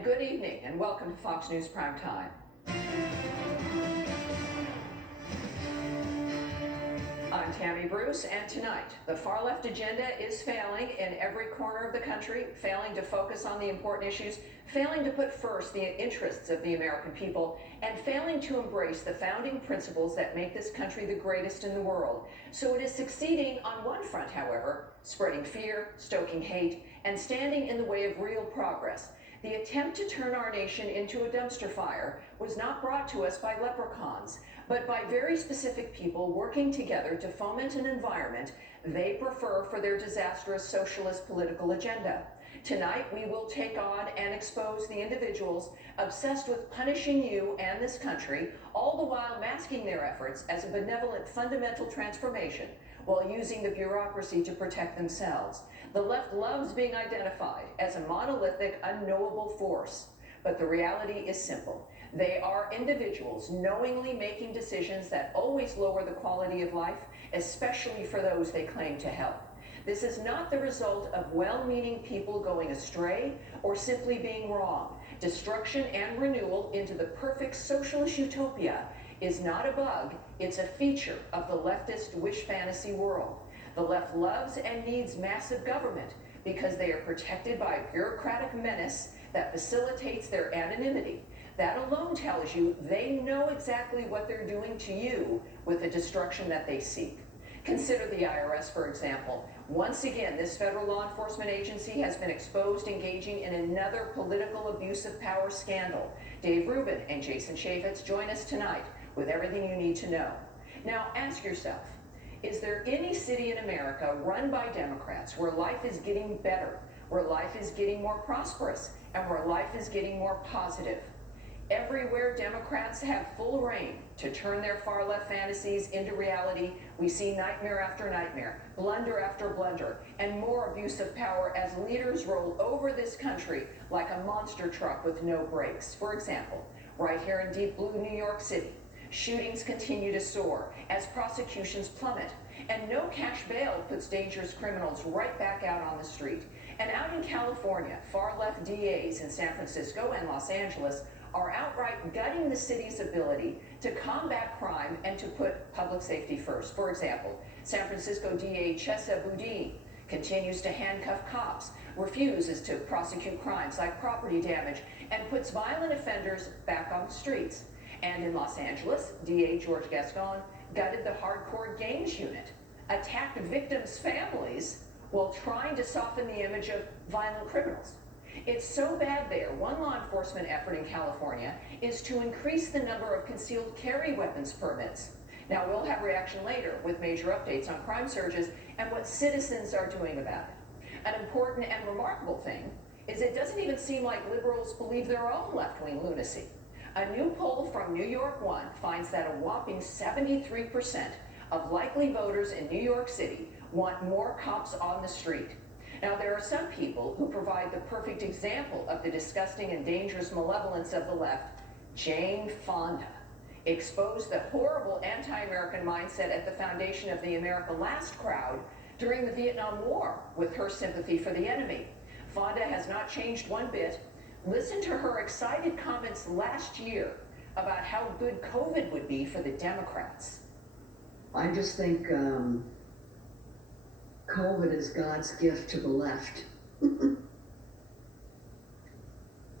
And good evening, and welcome to Fox News Prime Time. I'm Tammy Bruce, and tonight, the far left agenda is failing in every corner of the country, failing to focus on the important issues, failing to put first the interests of the American people, and failing to embrace the founding principles that make this country the greatest in the world. So it is succeeding on one front, however, spreading fear, stoking hate, and standing in the way of real progress. The attempt to turn our nation into a dumpster fire was not brought to us by leprechauns, but by very specific people working together to foment an environment they prefer for their disastrous socialist political agenda. Tonight, we will take on and expose the individuals obsessed with punishing you and this country, all the while masking their efforts as a benevolent fundamental transformation while using the bureaucracy to protect themselves. The left loves being identified as a monolithic, unknowable force, but the reality is simple. They are individuals knowingly making decisions that always lower the quality of life, especially for those they claim to help. This is not the result of well-meaning people going astray or simply being wrong. Destruction and renewal into the perfect socialist utopia is not a bug, it's a feature of the leftist wish fantasy world. The left loves and needs massive government because they are protected by a bureaucratic menace that facilitates their anonymity. That alone tells you they know exactly what they're doing to you with the destruction that they seek. Consider the IRS, for example. Once again, this federal law enforcement agency has been exposed engaging in another political abuse of power scandal. Dave Rubin and Jason Chaffetz join us tonight with everything you need to know. Now, ask yourself, is there any city in America run by Democrats where life is getting better, where life is getting more prosperous, and where life is getting more positive? Everywhere Democrats have full reign to turn their far left fantasies into reality, we see nightmare after nightmare, blunder after blunder, and more abuse of power as leaders roll over this country like a monster truck with no brakes. For example, right here in deep blue New York City, shootings continue to soar as prosecutions plummet, and no cash bail puts dangerous criminals right back out on the street. And out in California, far left DAs in San Francisco and Los Angeles are outright gutting the city's ability to combat crime and to put public safety first. For example, San Francisco DA Chesa Boudin continues to handcuff cops, refuses to prosecute crimes like property damage, and puts violent offenders back on the streets. And in Los Angeles, DA George Gascon gutted the hardcore gangs unit, attacked victims' families while trying to soften the image of violent criminals. It's so bad there, one law enforcement effort in California is to increase the number of concealed carry weapons permits. Now, we'll have reaction later with major updates on crime surges and what citizens are doing about it. An important and remarkable thing is it doesn't even seem like liberals believe their own left-wing lunacy. A new poll from New York One finds that a whopping 73% of likely voters in New York City want more cops on the street. Now, there are some people who provide the perfect example of the disgusting and dangerous malevolence of the left. Jane Fonda exposed the horrible anti-American mindset at the foundation of the America Last crowd during the Vietnam War with her sympathy for the enemy. Fonda has not changed one bit. Listen to her excited comments last year about how good COVID would be for the Democrats. I just think COVID is God's gift to the left.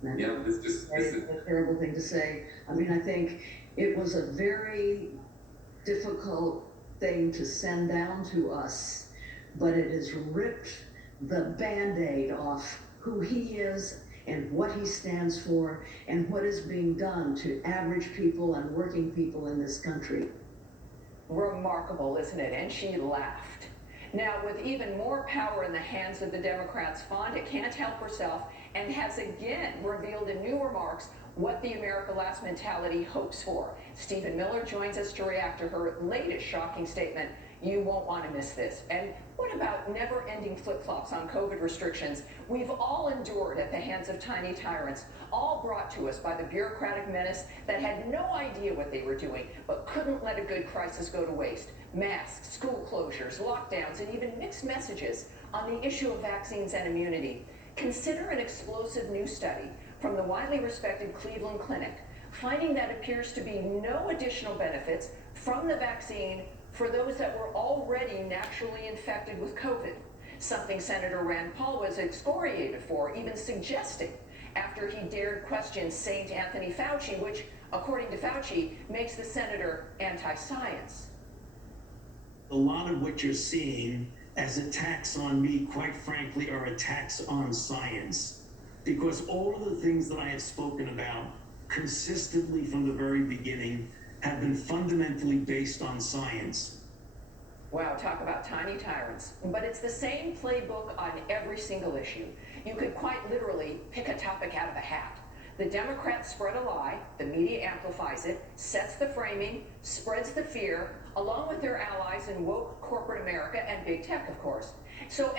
Yeah, this is a terrible thing to say. I mean, I think it was a very difficult thing to send down to us, but it has ripped the Band-Aid off who he is and what he stands for and what is being done to average people and working people in this country. Remarkable, isn't it? And she laughed. Now, with even more power in the hands of the Democrats, Fonda can't help herself and has again revealed in new remarks what the America Last mentality hopes for. Stephen Miller joins us to react to her latest shocking statement. You won't want to miss this. And what about never-ending flip-flops on COVID restrictions we've all endured at the hands of tiny tyrants, all brought to us by the bureaucratic menace that had no idea what they were doing, but couldn't let a good crisis go to waste? Masks, school closures, lockdowns, and even mixed messages on the issue of vaccines and immunity. Consider an explosive new study from the widely respected Cleveland Clinic, finding that appears to be no additional benefits from the vaccine for those that were already naturally infected with COVID, something Senator Rand Paul was excoriated for, even suggesting after he dared question St. Anthony Fauci, which, according to Fauci, makes the senator anti-science. A lot of what you're seeing as attacks on me, quite frankly, are attacks on science. Because all of the things that I have spoken about consistently from the very beginning have been fundamentally based on science. Wow, talk about tiny tyrants. But it's the same playbook on every single issue. You could quite literally pick a topic out of a hat. The Democrats spread a lie, the media amplifies it, sets the framing, spreads the fear, along with their allies in woke corporate America and big tech, of course. So,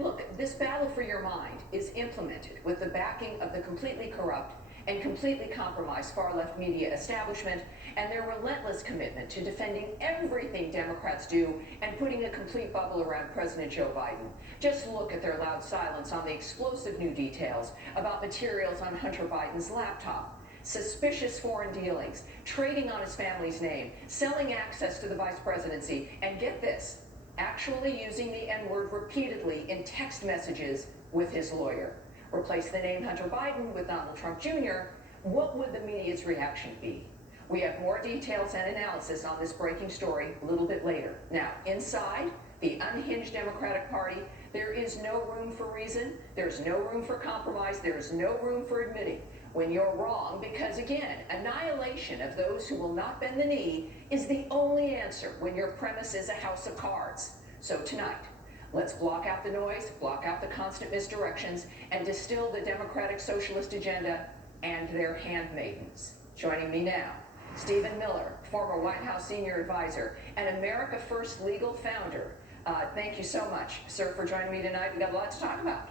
look, this battle for your mind is implemented with the backing of the completely corrupt and completely compromised far-left media establishment and their relentless commitment to defending everything Democrats do and putting a complete bubble around President Joe Biden. Just look at their loud silence on the explosive new details about materials on Hunter Biden's laptop, suspicious foreign dealings, trading on his family's name, selling access to the vice presidency, and get this, actually using the N-word repeatedly in text messages with his lawyer. Replace the name Hunter Biden with Donald Trump Jr., what would the media's reaction be? We have more details and analysis on this breaking story a little bit later. Now, inside the unhinged Democratic Party, there is no room for reason, there's no room for compromise, there's no room for admitting when you're wrong, because again, annihilation of those who will not bend the knee is the only answer when your premise is a house of cards. So tonight, let's block out the noise, block out the constant misdirections, and distill the Democratic Socialist agenda and their handmaidens. Joining me now, Stephen Miller, former White House senior advisor and America First legal founder. Thank you so much, sir, for joining me tonight. We've got a lot to talk about.